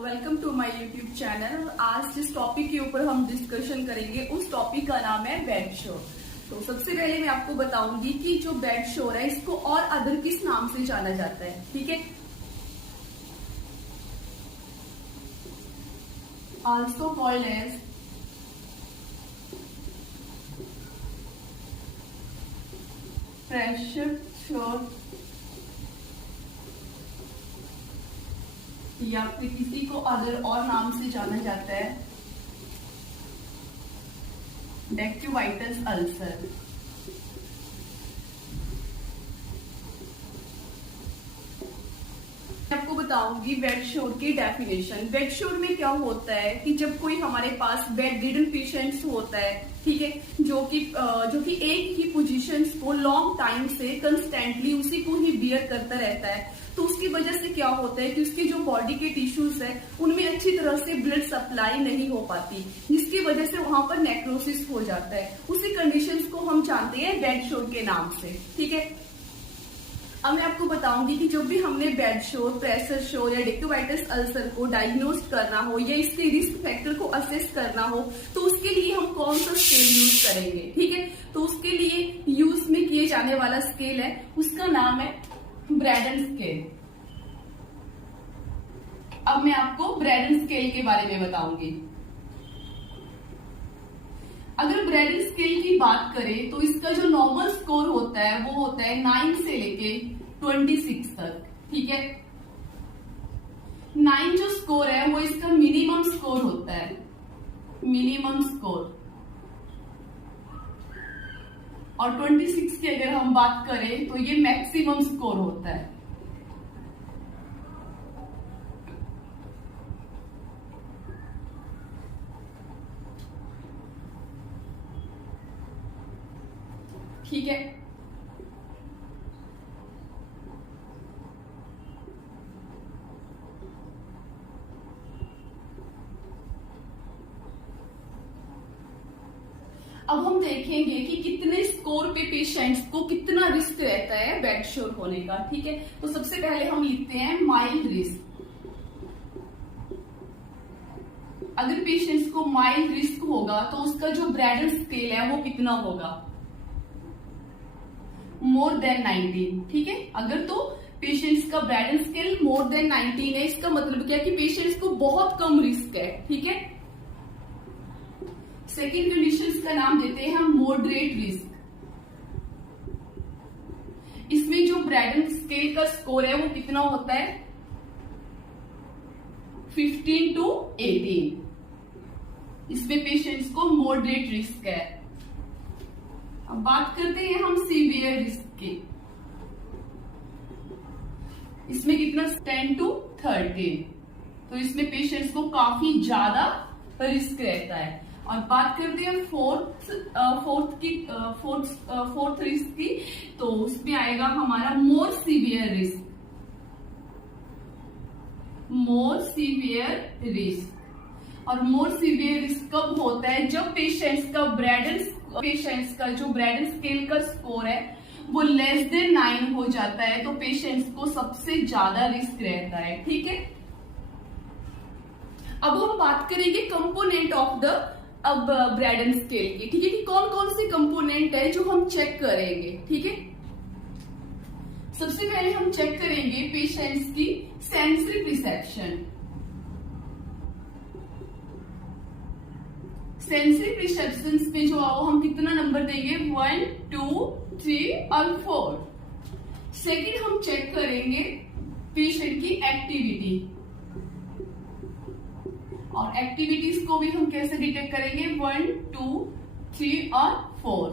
Welcome to my YouTube channel. आज जिस topic के ऊपर हम डिस्कशन करेंगे उस टॉपिक का नाम है बेड शोर। तो सबसे पहले मैं आपको बताऊंगी कि जो बेड शोर है इसको और अदर किस नाम से जाना जाता है। ठीक है, आल्सो कॉल्ड एज प्रेशर शोर या फिर किसी को अदर और नाम से जाना जाता है डेक्टिवाइटिस अल्सर। आपको बताऊंगी बेड शोर की डेफिनेशन। बेड शोर में क्या होता है कि जब कोई हमारे पास बेड रिडन पेशेंट्स होता है, ठीक है, जो कि एक ही पोजीशन को लॉन्ग टाइम से कंस्टेंटली उसी को ही बियर करता रहता है, तो उसकी वजह से क्या होता है कि उसकी जो बॉडी के टिश्यूज है उनमें अच्छी तरह से ब्लड सप्लाई नहीं हो पाती, जिसकी वजह से वहां पर नेक्रोसिस हो जाता है। उसी कंडीशंस को हम जानते हैं बेड शोर के नाम से। ठीक है, अब मैं आपको बताऊंगी कि जब भी हमने बेड शोर, प्रेशर शोर या डेक्टिवाइटिस अल्सर को डायग्नोज करना हो या इसके रिस्क फैक्टर को असेस करना हो तो उसके लिए हम कौन सा स्केल यूज करेंगे। ठीक है, तो उसके लिए यूज में किए जाने वाला स्केल है, उसका नाम है ब्रैडन स्केल। अब मैं आपको ब्रैडन स्केल के बारे में बताऊंगी। अगर ब्रैडन स्केल की बात करें तो इसका जो नॉर्मल स्कोर होता है वो होता है 9 से लेके 26 तक। ठीक है, 9 जो स्कोर है वो इसका मिनिमम स्कोर होता है, मिनिमम स्कोर। और 26 की अगर हम बात करें तो ये मैक्सिमम स्कोर होता है। ठीक है, अब हम देखेंगे कि कितने स्कोर पे पेशेंट्स को कितना रिस्क रहता है बेड शोर होने का। ठीक है, तो सबसे पहले हम लिखते हैं माइल्ड रिस्क। अगर पेशेंट्स को माइल्ड रिस्क होगा तो उसका जो ब्रैडन स्केल है वो कितना होगा, मोर देन 19। ठीक है, अगर तो पेशेंट्स का ब्रैडन स्केल मोर देन 19 है, इसका मतलब क्या है कि पेशेंट्स को बहुत कम रिस्क है। ठीक है, सेकेंड कंडीशन का नाम देते हैं हम मॉडरेट रिस्क। इसमें जो ब्रैडन स्केल का स्कोर है वो कितना होता है, 15 to 18। इसमें पेशेंट्स को मॉडरेट रिस्क है। अब बात करते हैं हम सीवियर रिस्क की। इसमें कितना, 10 to 13। तो इसमें पेशेंट्स को काफी ज्यादा रिस्क रहता है। और बात करते हैं फोर्थ रिस्क की, तो उसमें आएगा हमारा मोर सीवियर रिस्क। मोर सीवियर रिस्क। और मोर सीवियर रिस्क कब होता है, जब पेशेंट्स का जो ब्रैडन स्केल का स्कोर है वो लेस देन 9 हो जाता है, तो पेशेंट्स को सबसे ज्यादा रिस्क रहता है। ठीक है, अब हम बात करेंगे component of the Braden scale की। ठीक है, कि कौन कौन से कंपोनेंट है जो हम चेक करेंगे। ठीक है, सबसे पहले हम चेक करेंगे पेशेंट्स की सेंसरी परसेप्शन। सेंसरी परसेप्शन में जो आओ हम कितना नंबर देंगे, 1, 2, 3 और 4। सेकेंड हम चेक करेंगे पेशेंट की एक्टिविटी, और एक्टिविटीज को भी हम कैसे डिटेक्ट करेंगे, 1, 2, 3 और 4।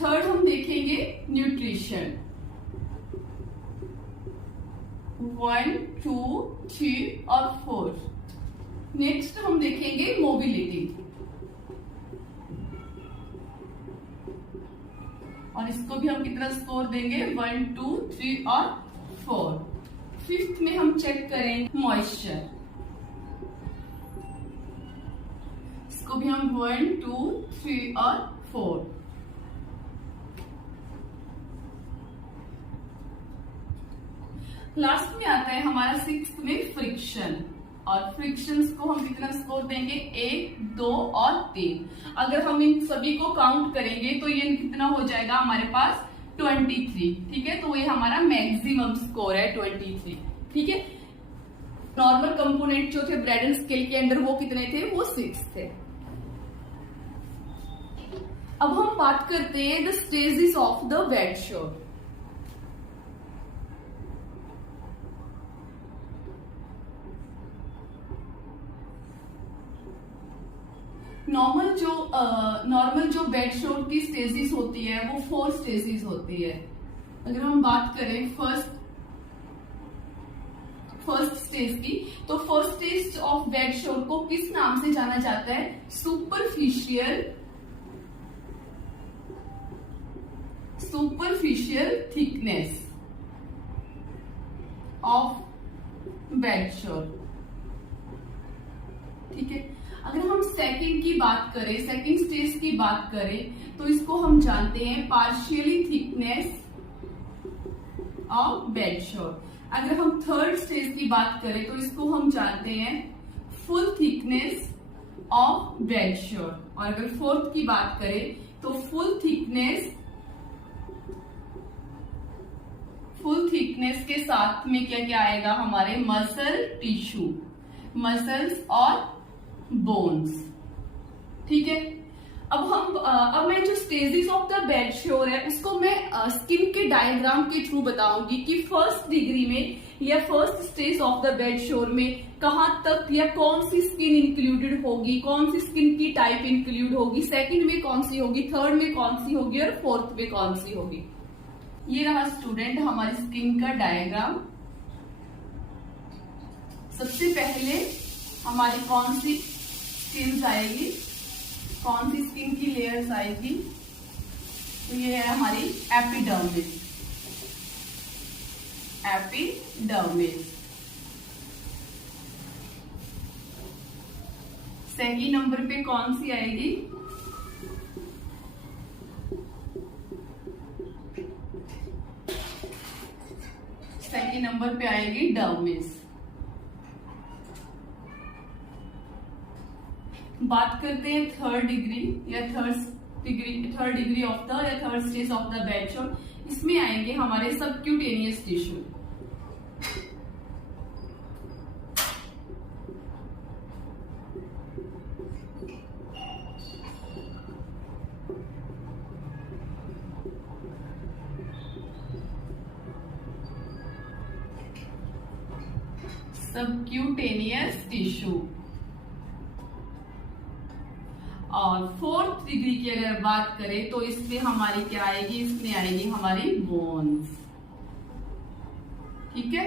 थर्ड हम देखेंगे न्यूट्रिशन, 1, 2, 3 और 4। नेक्स्ट हम देखेंगे मोबिलिटी, और इसको भी हम कितना स्कोर देंगे, 1, 2, 3 और 4। फिफ्थ में हम चेक करेंगे मॉइस्चर, इसको भी हम 1, 2, 3 और 4। लास्ट में आता है हमारा 6th में फ्रिक्शन। और फ्रिक्शंस को हम कितना स्कोर देंगे, 1, 2 और 3। अगर हम इन सभी को काउंट करेंगे तो ये कितना हो जाएगा हमारे पास 23। ठीक है, तो ये हमारा मैक्सिमम स्कोर है 23। ठीक है, नॉर्मल कंपोनेंट जो थे ब्राइडल स्केल के अंडर वो कितने थे, वो 6 थे। अब हम बात करते हैं the stages of the bed शोर। नॉर्मल जो बेड शोर की स्टेजेस होती है वो 4 स्टेजेस होती है। अगर हम बात करें फर्स्ट स्टेज की, तो फर्स्ट स्टेज ऑफ बेड शोर को किस नाम से जाना जाता है, सुपरफिशियल थिकनेस ऑफ बेड शोर। ठीक है, अगर हम सेकंड की बात करें, सेकंड स्टेज की बात करें, तो इसको हम जानते हैं पार्शियली थिकनेस ऑफ बेड शोर। अगर हम थर्ड स्टेज की बात करें तो इसको हम जानते हैं फुल थिकनेस ऑफ बेड शोर। और अगर फोर्थ की बात करें तो फुल थिकनेस के साथ में क्या क्या आएगा, हमारे मसल टिश्यू, मसल्स और बोन्स। ठीक है, अब मैं जो स्टेजेस ऑफ द बेड शोर है उसको मैं स्किन के डायग्राम के थ्रू बताऊंगी कि फर्स्ट डिग्री में या first stage of the bed शोर में कहां तक या कौन सी स्किन इंक्लूडेड होगी, कौन सी स्किन की टाइप इंक्लूड होगी, सेकंड में कौन सी होगी, थर्ड में कौन सी होगी और फोर्थ में कौन सी होगी। ये रहा स्टूडेंट हमारी स्किन का डायग्राम। सबसे पहले हमारी कौन सी स्किन आएगी, कौन सी स्किन की लेयर्स आएगी, तो ये है हमारी एपिडर्मिस। सेकंड नंबर पे कौन सी आएगी, सेकंड नंबर पे आएगी डर्मिस। बात करते हैं थर्ड डिग्री या थर्ड डिग्री ऑफ द या third stage of the bed शोर। इसमें आएंगे हमारे सबक्यूटेनियस टिश्यू। और फोर्थ डिग्री की अगर बात करें तो इसमें हमारी क्या आएगी, इसमें आएगी हमारी बोन्स। ठीक है,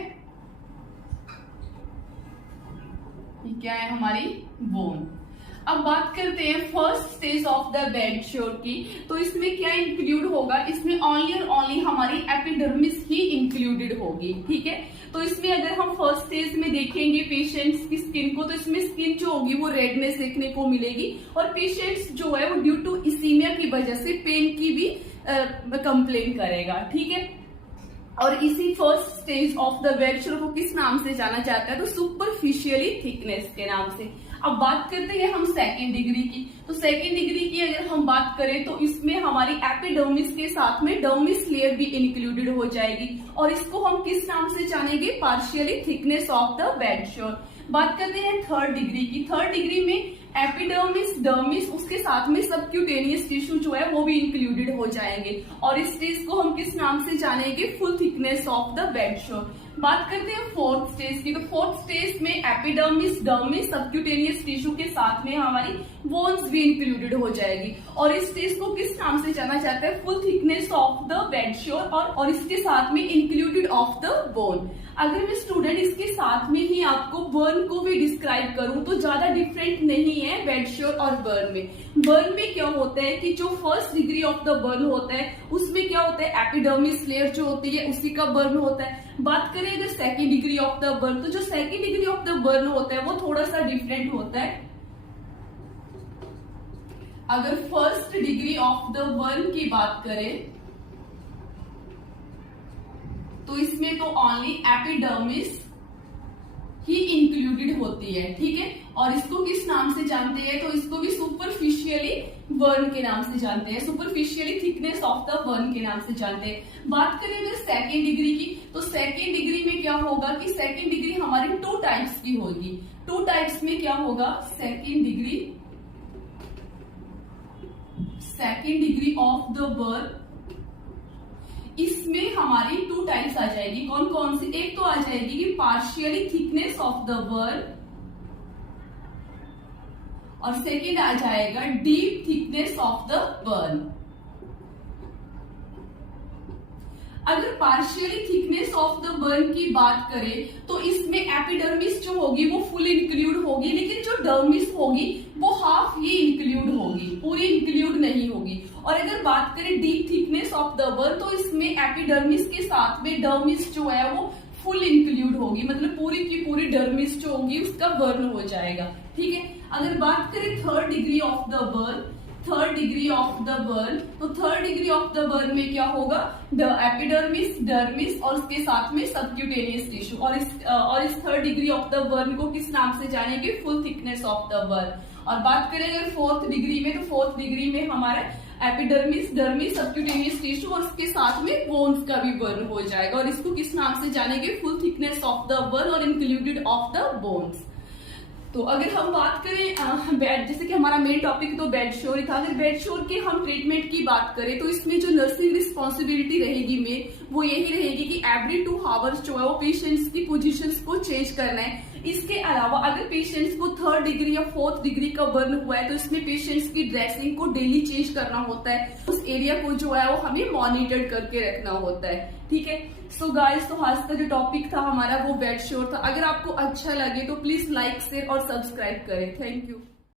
ये क्या है हमारी बोन। अब बात करते हैं first stage of the bed शोर की, तो इसमें क्या इंक्लूड होगा, इसमें ओनली और ओनली हमारी एपिडर्मिस ही इंक्लूडेड होगी। ठीक है, तो इसमें अगर हम फर्स्ट स्टेज में देखेंगे पेशेंट्स की स्किन को, तो इसमें स्किन जो होगी वो रेडनेस देखने को मिलेगी और पेशेंट्स जो है वो ड्यू टू इसीमिया की वजह से पेन की भी कंप्लेन करेगा। ठीक है, और इसी first stage of the bed शोर को किस नाम से जाना जाता है, तो सुपरफिशियली थिकनेस के नाम से। अब बात करते हैं हम सेकेंड डिग्री की, तो सेकेंड डिग्री की अगर हम बात करें तो इसमें हमारी एपिडर्मिस के साथ में डर्मिस लेयर भी इंक्लूडेड हो जाएगी और इसको हम किस नाम से जानेंगे, partially thickness of the bed शोर। बात करते हैं थर्ड डिग्री की, थर्ड डिग्री में एपिडर्मिस, डर्मिस, उसके साथ में सबक्यूटेनियस टिश्यू जो है वो भी इंक्लूडेड हो जाएंगे और इस स्टेज को हम किस नाम से जानेंगे, full thickness of the bed शोर। बात करते हैं फोर्थ स्टेज की, तो फोर्थ स्टेज में एपिडर्मिस, डर्मिस, सबक्यूटेनियस टिश्यू के साथ में हमारी बोन्स भी इंक्लूडेड हो जाएगी और इस स्टेज को किस नाम से जाना जाता है, full thickness of the bed शोर और इसके साथ में इंक्लूडेड ऑफ द बोन। अगर मैं स्टूडेंट इसके साथ में ही आपको बर्न को भी डिस्क्राइब करूं तो ज्यादा डिफरेंट नहीं है बेड शोर और बर्न में। बर्न में क्या होता है कि जो first degree of the burn होता है उसमें क्या होता है, एपिडर्मिस लेयर जो होती है उसी का बर्न होता है। बात करें अगर second degree of the burn, तो जो second degree of the burn होता है वो थोड़ा सा डिफरेंट होता है। अगर first degree of the burn की बात करें तो इसमें तो ओनली एपिडर्मिस ही इंक्लूडेड होती है, ठीक है। और इसको किस नाम से जानते हैं, तो इसको भी सुपरफिशियली बर्न के नाम से जानते हैं, superficially thickness of the burn के नाम से जानते हैं। बात करें अगर सेकेंड डिग्री की, तो सेकेंड डिग्री में क्या होगा कि सेकेंड डिग्री हमारी 2 टाइप्स की होगी। 2 टाइप्स में क्या होगा, second degree of the burn, इसमें हमारी 2 टाइप्स आ जाएगी। कौन कौन सी, एक तो आ जाएगी कि partially thickness of the burn, और सेकेंड आ जाएगा deep thickness of the burn. अगर partially thickness of the burn की बात करें तो इसमें एपिडर्मिस जो होगी वो फुल इंक्लूड होगी, लेकिन जो डर्मिस होगी वो हाफ ही इंक्लूड होगी, पूरी इंक्लूड नहीं होगी। और अगर बात करें deep thickness of the burn, तो इसमें एपिडर्मिस के साथ में डर्मिस जो है वो फुल इंक्लूड होगी, मतलब पूरी की पूरी डर्मिस जो होगी उसका बर्न हो जाएगा, ठीक है। अगर बात करें third degree of the burn, third degree of the burn, तो third degree of the burn में क्या होगा, एपिडर्मिस, डर्मिस और उसके साथ में सबक्यूटेनियस टिश्यू। और इस third degree of the burn को किस नाम से जानेंगे, full thickness of the burn. और बात करें अगर फोर्थ डिग्री में, तो फोर्थ डिग्री में हमारा एपिडर्मिस, डर्मिस, सबक्यूटेनियस टिश्यू और उसके साथ में बोन्स का भी बर्न हो जाएगा। और इसको किस नाम से जानेंगे, full thickness of the burn और इंक्लूडेड ऑफ द बोन्स। तो अगर हम बात करें बेड, जैसे कि हमारा मेन टॉपिक तो बेड श्योर था, अगर बेड श्योर के हम ट्रीटमेंट की बात करें तो इसमें जो नर्सिंग रिस्पॉन्सिबिलिटी रहेगी वो यही रहेगी कि एवरी 2 आवर्स जो है वो पेशेंट्स की पोजीशंस को चेंज करना है। इसके अलावा अगर पेशेंट्स को थर्ड डिग्री या फोर्थ डिग्री का बर्न हुआ है तो इसमें पेशेंट्स की ड्रेसिंग को डेली चेंज करना होता है, उस एरिया को जो है वो हमें मॉनिटर करके रखना होता है, ठीक है। सो गाइस, तो आज का जो टॉपिक था हमारा वो बेड श्योर था। अगर आपको अच्छा लगे तो प्लीज लाइक, शेयर और सब्सक्राइब करें। Thank you.